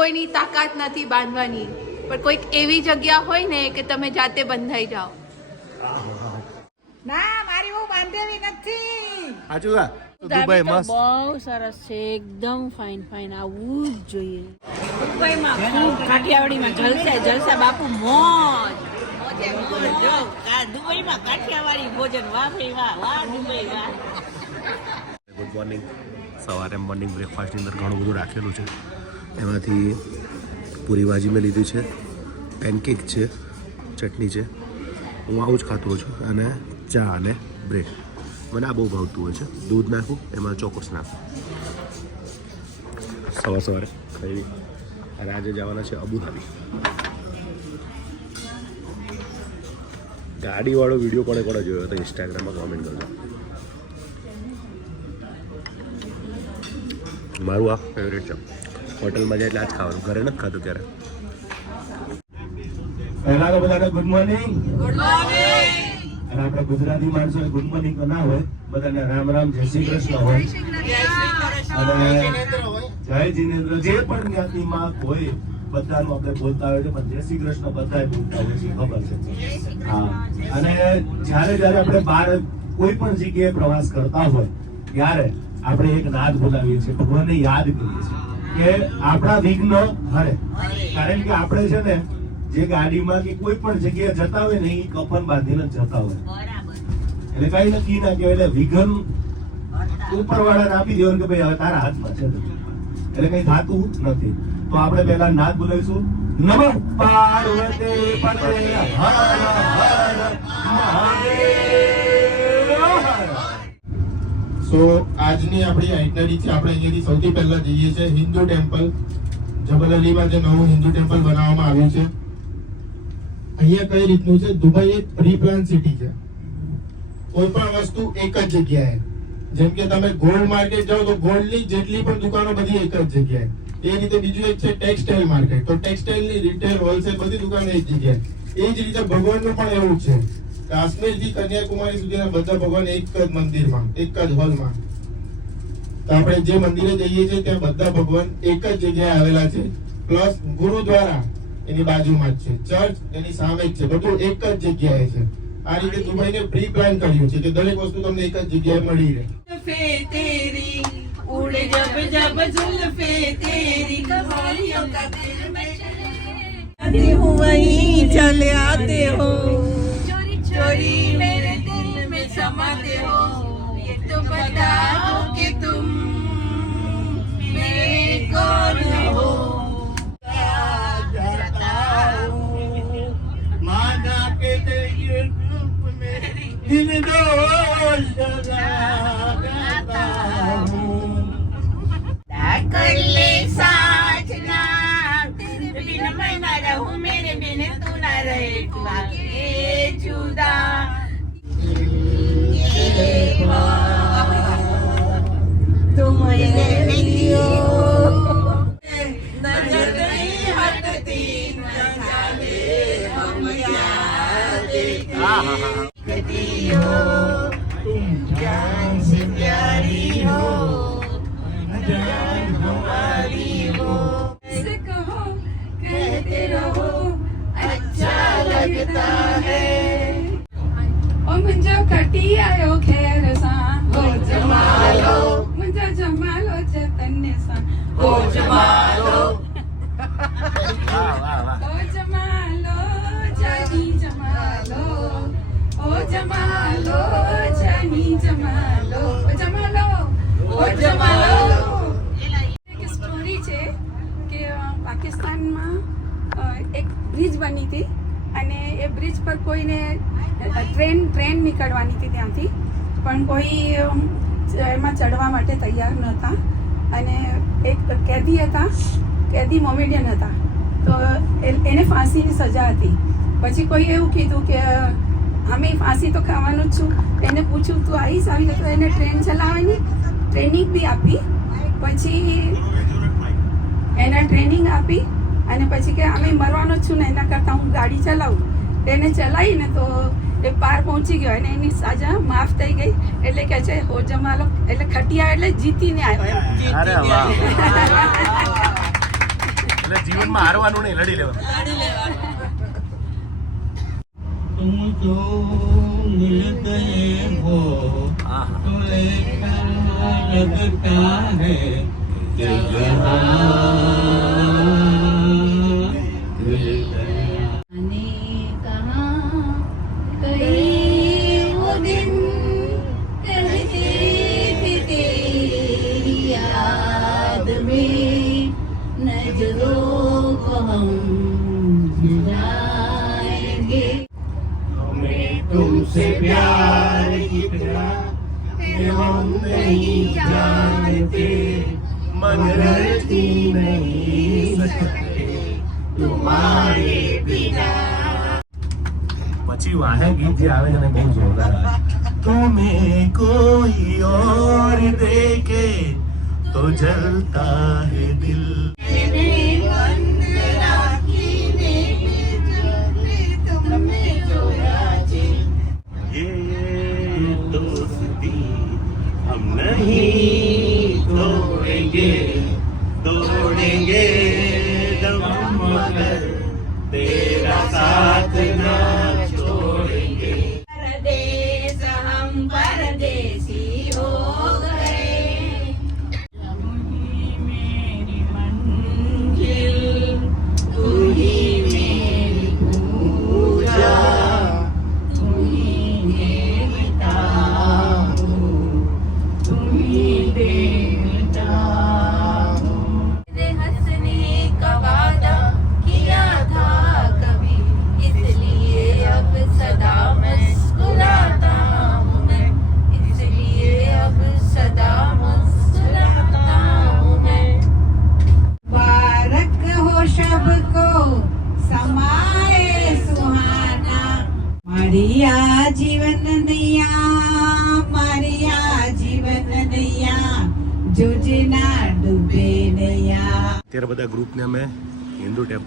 કોઈની તાકાત નથી બાંધવાની. પણ કોઈક એવી જગ્યા હોય ને કે તમે જાતે બંધાઈ જાઓ. ના મારી બહુ બાંધેલી નથી. સાચું કા દુબઈ મસ્ત. બહુ સરસ છે એકદમ ફાઇન ફાઇન આવું જ જોઈએ. દુબઈમાં ખૂબ કાઠિયાવાડીમાં જલસે જલસા બાપુ મોજ. મોજે મોજ. જો કા- દુબઈમાં કાઠિયાવાડી ભોજન વાહ ભાઈ વાહ વાહ દુબઈ વાહ. ગુડ મોર્નિંગ સવારે મોર્નિંગ બ્રેકફાસ્ટની અંદર ઘણું બધું રાખેલું છે. એમાંથી પૂરી ભાજી મેં લીધી છે પેનકેક છે, ચટણી છે. હું આવું જ ખાતો છું અને ચા અને બ્રેડ મને આ બહુ ભાવતું હોય છે. દૂધ નાખું, એમાં ચોકોસ નાખું. સવાર સવારે ખાઈ અને આજે જવાના છે અબુધાબી. ગાડીવાળો વીડિયો કોણે કોણે જોયો હતો? ઇન્સ્ટાગ્રામમાં કોમેન્ટ કરજો. મારું આ ફેવરેટ છે. હોટલમાં જાય એટલે આ જ ખાવાનું. ઘરે નથી ખાતું ક્યારે પહેલા તો બધાને ગુડ મોર્નિંગ અને આપણે ગુજરાતી માણસો ગુડ મોર્નિંગ ના હોય બધાને રામ રામ જય શ્રી કૃષ્ણ હોય. અને જય જીનેન્દ્ર જે પણ જ્ઞાતિમાં હોય બધાનું આપણે બોલતા હોય છે પણ જય શ્રી કૃષ્ણ બધા બોલતા હોય છે ખબર છે. હા. અને જ્યારે જ્યારે આપણે બહાર કોઈ પણ જગ્યાએ પ્રવાસ કરતા હોય ત્યારે આપણે એક નાદ બોલાવીએ છીએ ભગવાનને યાદ કરીએ છીએ. કે આપણા વિઘ્ન હરે. કારણ કે આપણે છે ને જે ગાડીમાં કે કોઈ પણ જગ્યાએ જતા હોય ને, એ કફન બાંધીને જતા હોય. એટલે કઈ નક્કી ના કહેવાય, એટલે વિઘન ઉપર વાળાને આપી દેવાનું કે ભાઈ, હવે તારા હાથમાં છે. એટલે કઈ થતું નથી. તો આપણે પહેલા નાદ બોલાવીશું. નમઃ પાર્વતી પતે હર હર મહાદેવ. સો આજની આપણી આઇટનરી છે, આપણે અહીંયાથી સૌથી પહેલા જઈએ છે હિન્દુ ટેમ્પલ. જબલ અલીમાં જે નવું હિન્દુ ટેમ્પલ બનાવવામાં આવ્યું છે. અહીંયા કઈ રીતનું છે? દુબઈ એક પ્રી સિટી છે. કોઈ પણ વસ્તુ એક જ જગ્યાએ. જેમ કે તમે ગોલ્ડ માર્કેટ જાઓ તો ગોલ્ડની જેટલી પણ દુકાનો બધી એક જ જગ્યાએ. એ રીતે બીજું એક છે ટેક્સટાઇલ માર્કેટ. તો ટેક્સટાઇલની રિટેલ હોલસેલ બધી દુકાનો એક જગ્યાએ. એ જ રીતે ભગવાનનું પણ એવું છે. કાશ્મીર થી કન્યાકુમારી સુધીના બધા ભગવાન એક જ મંદિરમાં એક જ હોલમાં તો આપણે જે મંદિરે જઈએ છીએ ત્યાં બધા ભગવાન એક જ જગ્યાએ આવેલા છે પ્લસ ગુરુદ્વારા એની બાજુમાં જ છે ચર્ચ એની સામે જ છે બધું એક જ જગ્યાએ છે આ રીતે દુબઈને પ્રી પ્લાન કર્યું છે કે દરેક વસ્તુ તમને એક જ જગ્યાએ મળી રહે जुल्फे तेरी उड़े जब जब जुल्फे तेरी कवालियों का दिल में चले आते हो वहीं चले आते हो चोरी चोरी मेरे दिल में समाते हो ये तो बता કે પાકિસ્તાનમાં એક બ્રિજ બની હતી અને એ બ્રિજ પર કોઈને ટ્રેન ટ્રેન નીકળવાની હતી ત્યાંથી. પણ કોઈ એમાં ચડવા માટે તૈયાર નહોતા. અને એક કેદી હતા કેદી મોમેડિયન હતા. તો એને ફાંસીની સજા હતી. પછી કોઈ એવું કીધું કે અમે ફાંસી તો ખાવાનું જ છું. એને પૂછ્યું તું આવીશ? આવી તો એને ટ્રેન ચલાવવાની? ટ્રેનિંગ બી આપી? પછી એને ટ્રેનિંગ આપી અને પછી કે અમે મરવાનો જ છું ને એના કરતાં હું ગાડી ચલાવું. તેને ચલાવીને તો એ પાર પહોંચી ગયો અને એની સજા માફ થઈ ગઈ. એટલે કે છે હો જમાલો એટલે ખટિયા એટલે જીતીને આવ્યો એમ. એટલે જીવનમાં હારવાનું નહીં લડી લેવાનું. તુમ જો મિલ ગયે હો. તો લગતા હૈ કે યહાં પછી વાહે ગીત જે આવે છે ને બહુ જોરદાર આવે तुम्हें कोई और देखे तो जलता है दिल ये दोस्ती हम नहीं तोड़ेंगे तोड़ेंगे दम मगर तेरा साथ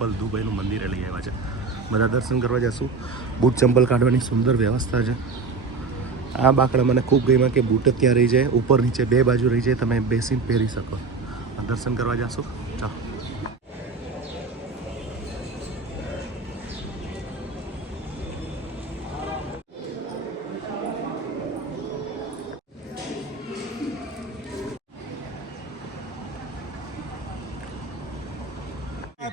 ટેમ્પલ દુબઈનું મંદિરે લઈ આવ્યા છે. બધા દર્શન કરવા જશું. બૂટ ચંપલ કાઢવાની સુંદર વ્યવસ્થા છે. આ બાકડા મને ખૂબ ગમ્યા કે બૂટ ત્યાં રહી જાય, ઉપર નીચે બે બાજુ રહી જાય, તમે બેસીને પહેરી શકો. દર્શન કરવા જશું. ચાલો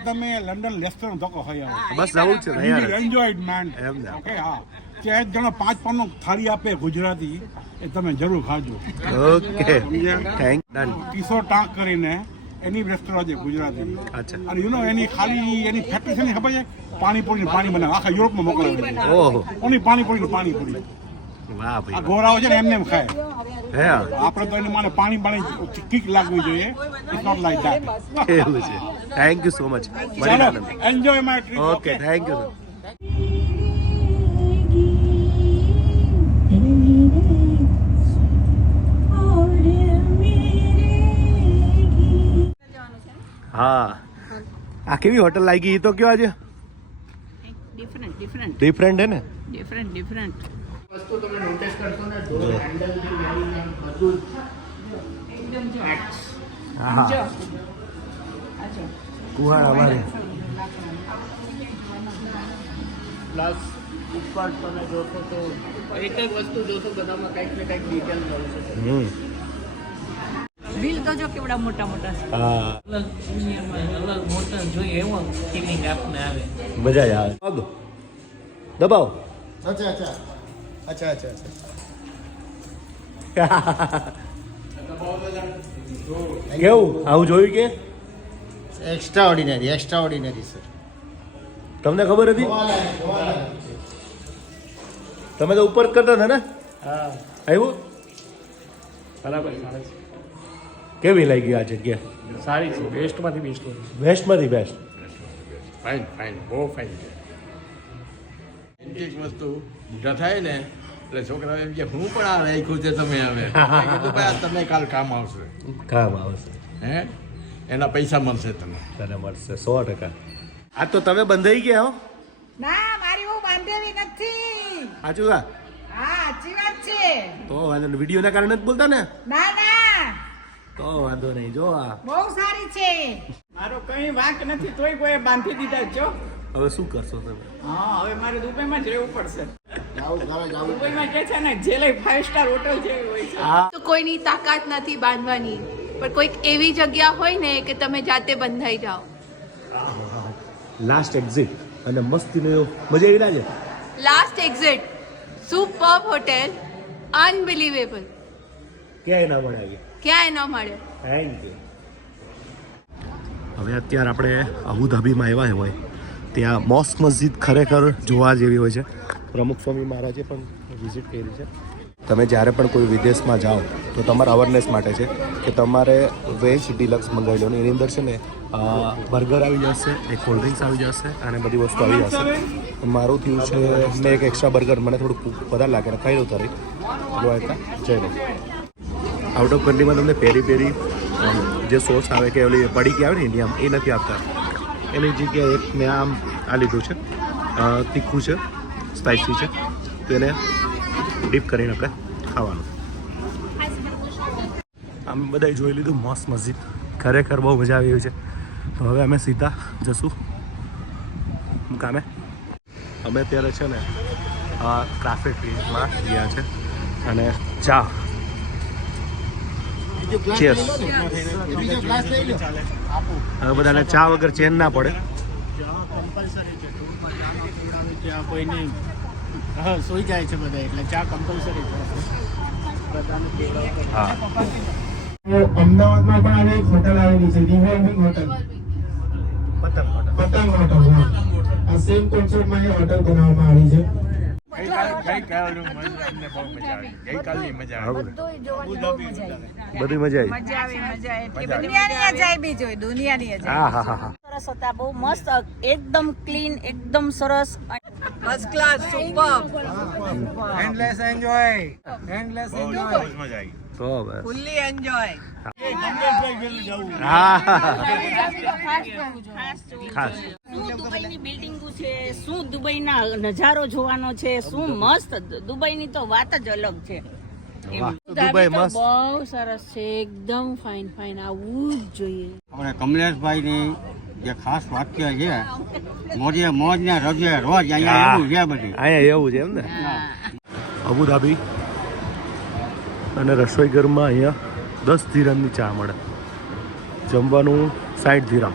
તમે લંડન લેસ્ટર ધોકો હોય બસ જવું છે એન્જોયડ મેન ઓકે હા. કે એક જણો પાંચ પાનનો થાળી આપે ગુજરાતી એ તમે જરૂર ખાજો. ઓકે થેન્ક ડન કિસો ટાંક કરીને એની રેસ્ટોરન્ટ છે ગુજરાતી અચ્છા. અને યુ નો એની ખાલી એની ફેક્ટરી છે ને ખબર છે? પાણીપુરી પાણી બનાવે. આખા યુરોપમાં મોકલાવે. ઓહો. ઓની પાણીપુરી પાણીપુરી? વાહ આ ભાઈ ગોરાઓ છે ને એમને એમ ખાય. હે આપણે તો એને મને પાણી પાણી કીક લાગવી જોઈએ. ઇટ નોટ લાઈક ધેટ એવું છે. Thank you so much Anand enjoy my trip okay thank you હા. આ કેવી હોટલ લાગી? એ તો કયો આજે? ડિફરન્ટ ડિફરન્ટ ડિફરન્ટ હે ને? ડિફરન્ટ ડિફરન્ટ હા. કુવા અમારે. પ્લસ ઉપર તમે જોશો તો એક એક વસ્તુ જોશો બધામાં કંઈક ને કંઈક ડિટેલ મળશે હમ. બિલ તો જો કેવડા મોટા મોટા છે. હા. અલગ દુનિયામાં અલગ મોટર જોઈએ એવો ફિલિંગ આપને આવે. મજા જ આવે. દબાવો. અચ્છા અચ્છા. અચ્છા અચ્છા અચ્છા. કેવું? આવું જોયું કે? Extraordinary extraordinary sir તમને ખબર હતી? તમે તો ઉપર કરતા હતા ને? હા. આવ્યું? બરાબર કેવી લાગી આ જગ્યા? સારી છે બેસ્ટમાંથી બેસ્ટ બેસ્ટમાંથી બેસ્ટ ફાઇન ફાઇન બહુ ફાઇન છે. એન્ટિક વસ્તુ થાય ને એટલે છોકરાઓ એમ કે હું પણ આ રાખ્યું છે તમે હવે. ભાઈ આ તમે કાલ કામ આવશે. કામ આવશે. હે? એના પૈસા મળશે તમે તને મળશે સો ટકા. આ તો તમે બંધાઈ ગયા હો. ના મારી હું બાંધેલી નથી. સાચું હા સાચી વાત છે. તો વિડીયોના કારણે જ બોલતા ને? ના ના. તો વાંધો નહીં. જો આ. બહુ સારી છે. મારો કઈ વાંક નથી તોય કોઈ બાંધી દીધા છો હવે શું કરશો તમે? હા હવે મારે દુબઈમાં જ રહેવું પડશે. દુબઈમાં કે છે ને જે લઈ ફાઈવ સ્ટાર હોટલ જેવી હોય છે. તો કોઈની તાકાત નથી બાંધવાની. પણ કોઈક એવી જગ્યા હોય ને કે તમે જાતે બંધાઈ જાઓ. લાસ્ટ એક્ઝિટ અને મસ્તીનો મજા આવી લાગે last exit super hotel unbelievable ક્યાંય ના મળે ક્યાંય ન મળે. થેન્ક યુ હવે અત્યારે આપણે અબુધાબીમાં આવ્યા હોય. ત્યાં મોસ્ક મસ્જિદ ખરેખર જોવા જેવી હોય છે. પ્રમુખ સ્વામી મહારાજે પણ વિઝિટ કરી છે. તમે જ્યારે પણ કોઈ વિદેશમાં જાઓ, તો તમારા અવેરનેસ માટે છે કે તમારે વેજ ડિલક્સ મંગાવી લો એની અંદર છે ને બર્ગર આવી જશે, એક કોલ્ડ ડ્રિંક્સ આવી જશે અને બધી વસ્તુ આવી જશે. મારું થયું છે, મેં એક એક્સ્ટ્રા બર્ગર મને થોડું વધારે લાગે ને ખાઈ લઉં તારી. દ્વારકા જય આઉટ ઓફ કન્ટ્રીમાં તમને પેરી પેરી જે સોસ આવે કે ઓલી પડીકી આવે ને ઇન્ડિયામાં એ નથી આપતા. એની જગ્યાએ મેં આમ આ લીધું છે. તીખું છે સ્પાઇસી છે. તો એને ડીપ કરીને આપણે ખાવાનું. આમ બધાએ જોઈ લીધું, મસ્ત મસ્જિદ. ખરેખર બહુ મજા આવી છે. તો હવે અમે સીધા જશું. કામે? અમે અત્યારે છે ને ક્રાફેટરીમાં ગયા છે. અને ચા Cheers. હવે બધાને ચા વગર ચેન ના પડે. ત્યાં કોઈને હા સોઈ જાય છે બધા એટલે ચા કમ્પલસરી અમદાવાદમાં પણ આવી એક હોટલ આવેલી છે રિવોલ્વિંગ હોટલ પતંગ પતંગ હોટલ હા. આ સેમ કોન્સેપ્ટમાં એ હોટલ બનાવવામાં આવી છે. બધી મજા આવી. સરસ હતા બહુ મસ્ત એકદમ ક્લીન એકદમ સરસ. First class super endless enjoy endless enjoy તો બસ ફુલ્લી એન્જોય હા હા, હા. શું દુબઈની બિલ્ડિંગો દુબઈના નજારો જોવાનો છે શું મસ્ત દુબઈની તો વાત જ અલગ છે દુબઈ બહુ સરસ છે એકદમ ફાઇન ફાઇન આવું જ જોઈએ આપણે કમલેશભાઈની જે ખાસ વાક્ય છે. મોજે મોજ ને રજે રોજ અહીંયા એવું છે બધી અહીંયા એવું છે એમ ને અબુધાબી અને રસોઈ ઘરમાં અહીંયા દસ ધીરામની ચા મળે. જમવાનું સાઠ ધીરામ.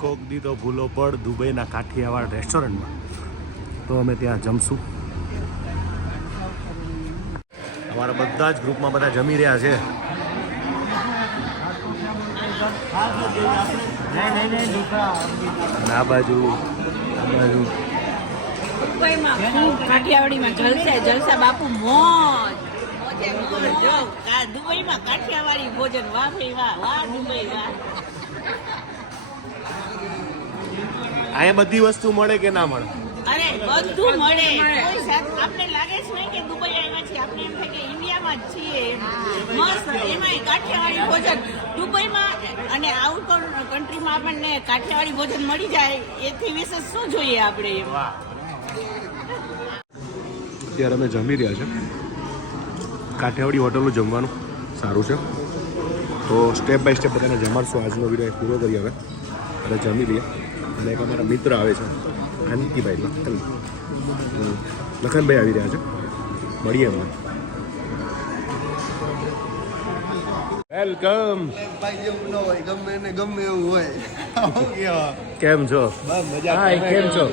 કોક દીધો ભૂલો પડ દુબઈના કાઠિયાવાડ રેસ્ટોરન્ટમાં. તો અમે ત્યાં જમશું. અમારા બધા જ ગ્રુપમાં બધા જમી રહ્યા છે. ના બાજુ બાજુ. કાઠિયાવાડીમાં જલસા જલસા બાપુ મોજ. દુબઈમાં કાઠિયાવાડી ભોજન વાહ ભાઈ વાહ વાહ દુબઈ વાહ. અહીંયા બધી વસ્તુ મળે કે ના મળે? અરે બધું મળે. આપણે લાગે છે કે દુબઈ આવ્યા છીએ? આપણે એમ થાય કે ઇન્ડિયામાં જ છીએ. મસ્ત એમાંય કાઠિયાવાડી ભોજન. દુબઈમાં અને આઉટ કન્ટ્રીમાં આપણને કાઠિયાવાડી ભોજન મળી જાય એથી વિશે શું જોઈએ આપણે અત્યારે અમે જમી રહ્યા છે. કાઠિયાવાડી હોટલનું જમવાનું. સારું છે. તો સ્ટેપ બાય સ્ટેપ બધાને જમાડશું. આજનો વીડિયો પૂરો કરી હવે. અને જમી લઈએ. અને એક અમારા મિત્ર આવે છે. આનંદીભાઈ લખન. લખનભાઈ આવી રહ્યા છે. મળીએ અમે વેલકમ કેમ છો? કેમ છો?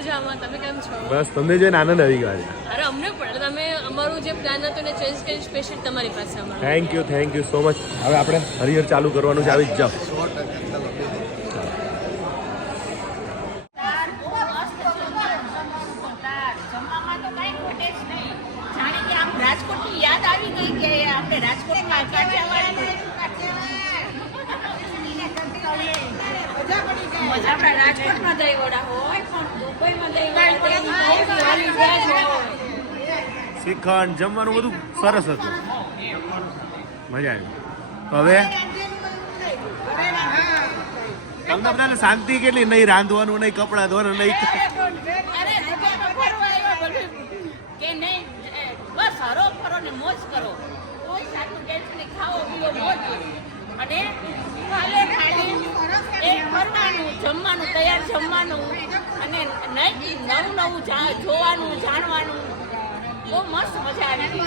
મજામાં. તમે કેમ છો? બસ તમને જોઈને આનંદ આવી ગયો અરે અમને પણ. તમે અમારું જે પ્લાન હતો એને ચેન્જ કરી સ્પેશિયલ તમારી પાસે અમારો. Thank you thank you so much હવે આપણે હરિહર ચાલુ કરવાનું છે. આવી જ જાવ રાજકોટની યાદ આવી ગઈ કે આપણે રાજકોટમાં કાઠિયાવાડ મજા આપણા રાજકોટમાં દહીં વડા હોય. શ્રીખંડ જમવાનું બધું સરસ હતું. મજા આવી. હવે? તમને બધાને શાંતિ કેટલી? નહીં રાંધવાનું નહીં કપડાં ધોવાનું નહીં કરો. કોઈ ટેન્શન ખાઓ મોજ અને ફરવાનું જમવાનું તૈયાર જમવાનું અને નહીં નવું નવું જોવાનું જાણવાનું. બહુ મસ્ત મજા આવી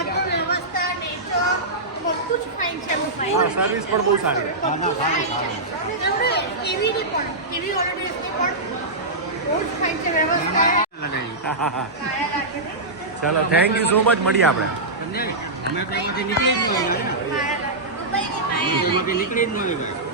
સર્વિસ પણ બહુ સારી ચાલો થેન્ક યુ સો મચ મળીએ આપણે. અમે તો નીકળી જ નીકળી જ